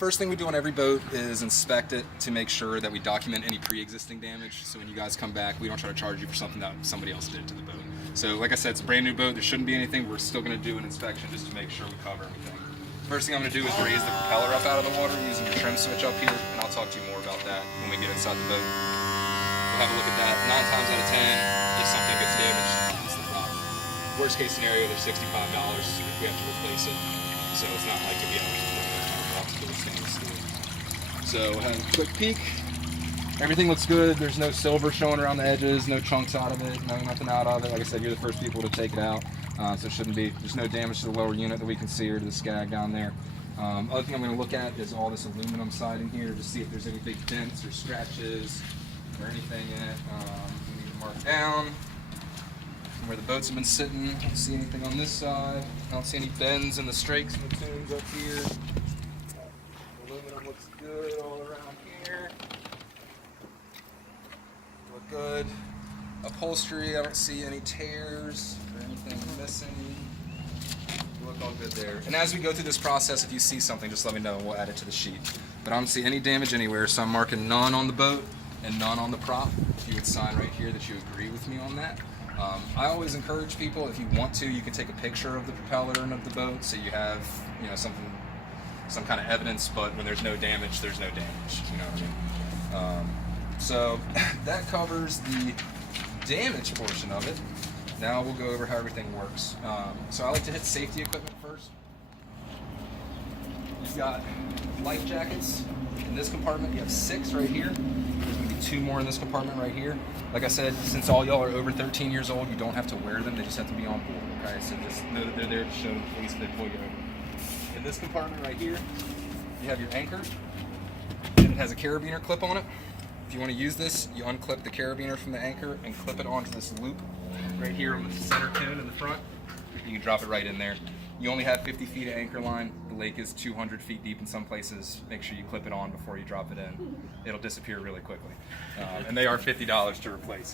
First thing we do on every boat is inspect it to make sure that we document any pre-existing damage. So when you guys come back, we don't try to charge you for something that somebody else did to the boat. So like I said, it's a brand new boat. There shouldn't be anything. We're still going to do an inspection just to make sure we cover everything. First thing I'm going to do is raise the propeller up out of the water using your trim switch up here, and I'll talk to you more about that when we get inside the boat. We'll have a look at that. 9 times out of 10, if something gets damaged, it's the problem. Worst case scenario, there's $65 if we have to replace it. So it's not like it'll be $100 for the stainless steel. So we'll have a quick peek. Everything looks good. There's no silver showing around the edges, no chunks out of it, nothing out of it. Like I said, you're the first people to take it out. So it shouldn't be, there's no damage to the lower unit that we can see or to the skag down there. Other thing I'm going to look at is all this aluminum siding here to see if there's any big dents or scratches or anything in it. We need to mark down where the boats have been sitting. I don't see anything on this side. I don't see any bends in the strakes and the tunes up here. Aluminum looks good all around here. Look good. Upholstery, I don't see any tears or anything missing. Look all good there. And as we go through this process, if you see something, just let me know and we'll add it to the sheet. But I don't see any damage anywhere, so I'm marking none on the boat and none on the prop. If you would sign right here that you agree with me on that. I always encourage people, if you want to, you can take a picture of the propeller and of the boat so you have, you know, some kind of evidence, but when there's no damage, there's no damage, you know what I mean? So that covers the damage portion of it. Now we'll go over how everything works. So I like to hit safety equipment first. You've got life jackets. In this compartment, you have 6 right here. There's going to be 2 more in this compartment right here. Like I said, since all y'all are over 13 years old, you don't have to wear them. They just have to be on board, okay? So just know that they're there to show the police that they pull you over. In this compartment right here, you have your anchor. And it has a carabiner clip on it. If you want to use this, you unclip the carabiner from the anchor and clip it onto this loop right here on the center tune in the front. You can drop it right in there. You only have 50 feet of anchor line. The lake is 200 feet deep in some places. Make sure you clip it on before you drop it in. It'll disappear really quickly. And they are $50 to replace.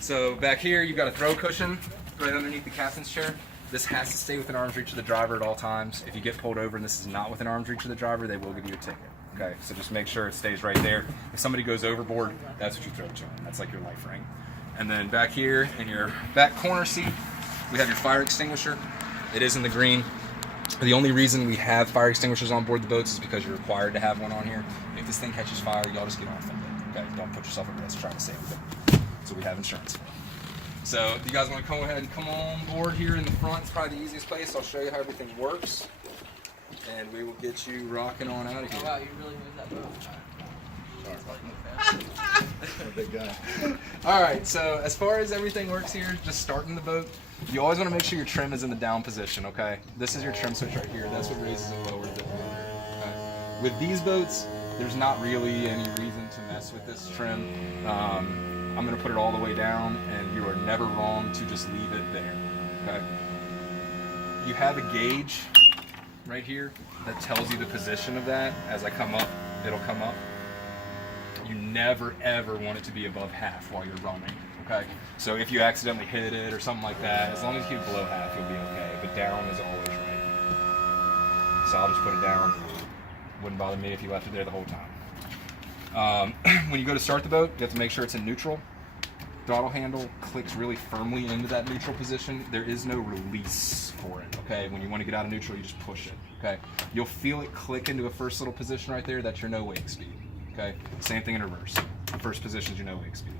So back here, you've got a throw cushion right underneath the captain's chair. This has to stay within arm's reach of the driver at all times. If you get pulled over and this is not within arm's reach of the driver, they will give you a ticket. Okay, so just make sure it stays right there. If somebody goes overboard, that's what you throw to them. That's like your life ring. And then back here in your back corner seat, we have your fire extinguisher. It is in the green. The only reason we have fire extinguishers on board the boats is because you're required to have one on here. If this thing catches fire, y'all just get off of it. Okay, don't put yourself at risk trying to save it. So we have insurance for it. So if you guys want to go ahead and come on board here in the front, it's probably the easiest place. I'll show you how everything works. And we will get you rocking on out of here. Oh, wow, you really moved that boat. Big guy. All right, so as far as everything works here, just starting the boat, you always want to make sure your trim is in the down position, okay? This is your trim switch right here. That's what raises and lowers it. Okay? With these boats, there's not really any reason to mess with this trim. I'm going to put it all the way down, and you are never wrong to just leave it there, okay? You have a gauge right here that tells you the position of that. As I come up, it'll come up. You never ever want it to be above half while you're running, okay? So if you accidentally hit it or something like that, as long as you keep below half, you'll be okay, but down is always right. So I'll just put it down. Wouldn't bother me if you left it there the whole time. When you go to start the boat, you have to make sure it's in neutral. Throttle handle clicks really firmly into that neutral position. There is no release for it, okay? When you want to get out of neutral, you just push it, okay? You'll feel it click into a first little position right there. That's your no wake speed, okay? Same thing in reverse. The first position is your no wake speed.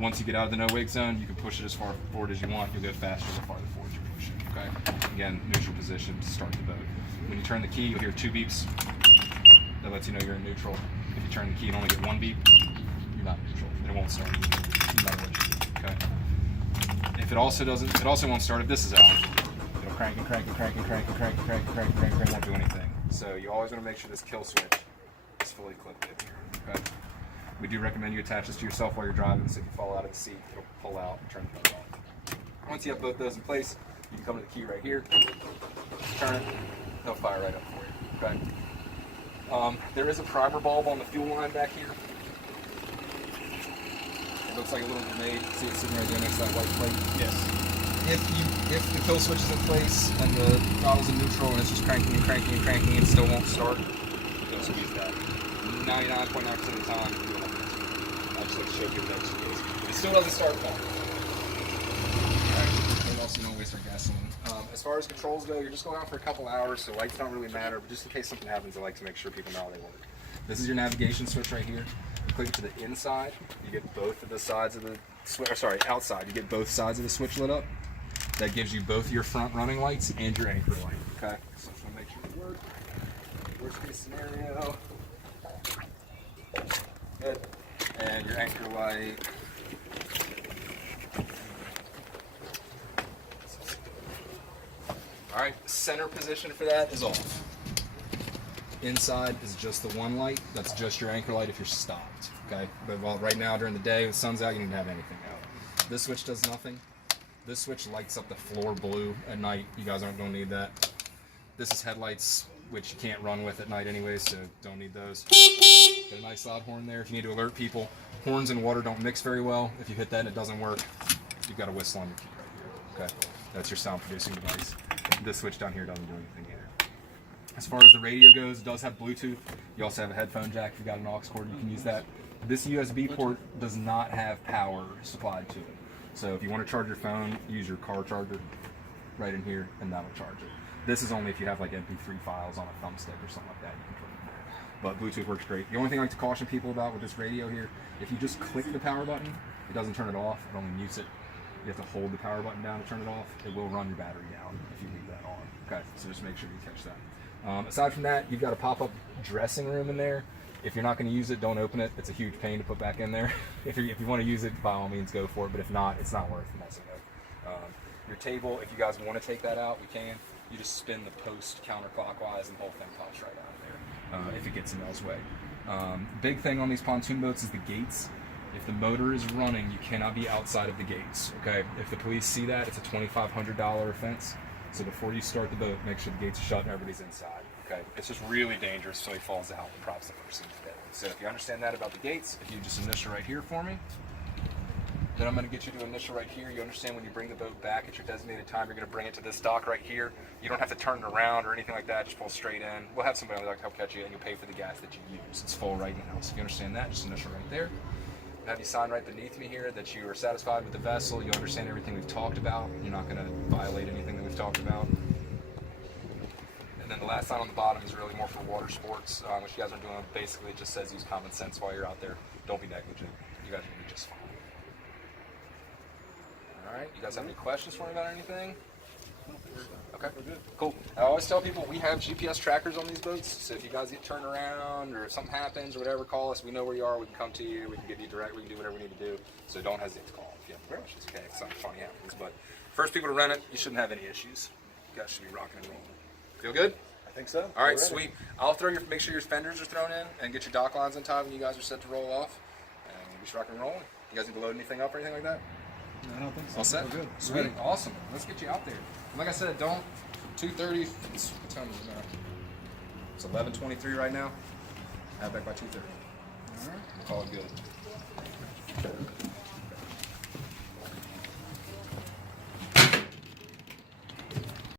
Once you get out of the no wake zone, you can push it as far forward as you want. You'll go faster the farther forward you push it, okay? Again, neutral position to start the boat. When you turn the key, you'll hear 2 beeps. That lets you know you're in neutral. If you turn the key and only get 1 beep, you're not neutral. It won't start. No matter what you do. Okay. If it also doesn't, it also won't start if this is out. It'll crank and crank and crank and crank and crank and crank and crank and crank and crank, won't do anything. So you always want to make sure this kill switch is fully clipped in here. Okay. We do recommend you attach this to yourself while you're driving, so if you fall out of the seat, it'll pull out and turn the boat off. Once you have both those in place, you can come to the key right here, turn it, they'll fire right up for you. Okay. There is a primer bulb on the fuel line back here. It looks like a little grenade. See it sitting right there next to that white plate? Yes. if the kill switch is in place and the throttle's in neutral and it's just cranking and cranking and cranking and still won't start, don't squeeze that. 99.9% of the time, you don't have to squeeze. I just like to show you that it it still doesn't start fine. Alright, and also you don't waste our gasoline. As far as controls go, you're just going out for a couple hours, so lights don't really matter, but just in case something happens, I like to make sure people know how they work. This is your navigation switch right here. Click it to the inside, you get both of the sides of the switch, or sorry, outside, you get both sides of the switch lit up. That gives you both your front running lights and your anchor light, okay? So just want to make sure it works. Worst case scenario. Good. And your anchor light. Alright, center position for that is off. Inside is just the one light. That's just your anchor light if you're stopped, okay? But while right now during the day, the sun's out, you don't have anything out. This switch does nothing. This switch lights up the floor blue at night. You guys don't need that. This is headlights, which you can't run with at night anyway, so don't need those. Got a nice loud horn there if you need to alert people. Horns and water don't mix very well. If you hit that and it doesn't work, you've got a whistle on your key right here. Okay, that's your sound producing device. This switch down here doesn't do anything either. As far as the radio goes, it does have Bluetooth. You also have a headphone jack. If you've got an aux cord, you can use that. This USB port does not have power supplied to it. So if you want to charge your phone, use your car charger right in here, and that'll charge it. This is only if you have like MP3 files on a thumbstick or something like that, you can put it in there. But Bluetooth works great. The only thing I like to caution people about with this radio here, if you just click the power button, it doesn't turn it off, it only mutes it. You have to hold the power button down to turn it off. It will run your battery down if you leave that on. Okay, so just make sure you catch that. Aside from that, you've got a pop-up dressing room in there. If you're not going to use it, don't open it. It's a huge pain to put back in there. If you want to use it, by all means go for it. But if not, it's not worth messing with. Your table, if you guys want to take that out, we can. You just spin the post counterclockwise and the whole thing pops right out of there if it gets in y'all's way. Big thing on these pontoon boats is the gates. If the motor is running, you cannot be outside of the gates. Okay. If the police see that, it's a $2,500 offense. So before you start the boat, make sure the gates are shut and everybody's inside. Okay, it's just really dangerous so he falls out and props the person to death. So if you understand that about the gates, if you just initial right here for me, then I'm going to get you to initial right here. You understand when you bring the boat back at your designated time, you're going to bring it to this dock right here. You don't have to turn it around or anything like that, just pull straight in. We'll have somebody like help catch you and you'll pay for the gas that you use. It's full right now. So if you understand that, just initial right there. Have you sign right beneath me here that you are satisfied with the vessel, you understand everything we've talked about, you're not going to violate anything that we've talked about. And then the last sign on the bottom is really more for water sports, which you guys are doing. Basically, it just says use common sense while you're out there. Don't be negligent. You guys are going to be just fine. All right. You guys have any questions for me about anything? Okay. Cool. I always tell people we have GPS trackers on these boats, so if you guys get turned around or if something happens or whatever, call us. We know where you are. We can come to you. We can give you direct. We can do whatever we need to do. So don't hesitate to call if you have questions. Okay. If something funny happens, but first people to rent it, you shouldn't have any issues. You guys should be rocking and rolling. Feel good? I think so. All right, sweet. I'll make sure your fenders are thrown in and get your dock lines untied when you guys are set to roll off. And we'll be rocking and rolling. You guys need to load anything up or anything like that? No, I don't think so. All set? We're good. Sweet. Ready. Awesome. Let's get you out there. And like I said, 2:30. What time is it now? It's 11:23 right now. Have back by 2:30. All right. We'll call it good.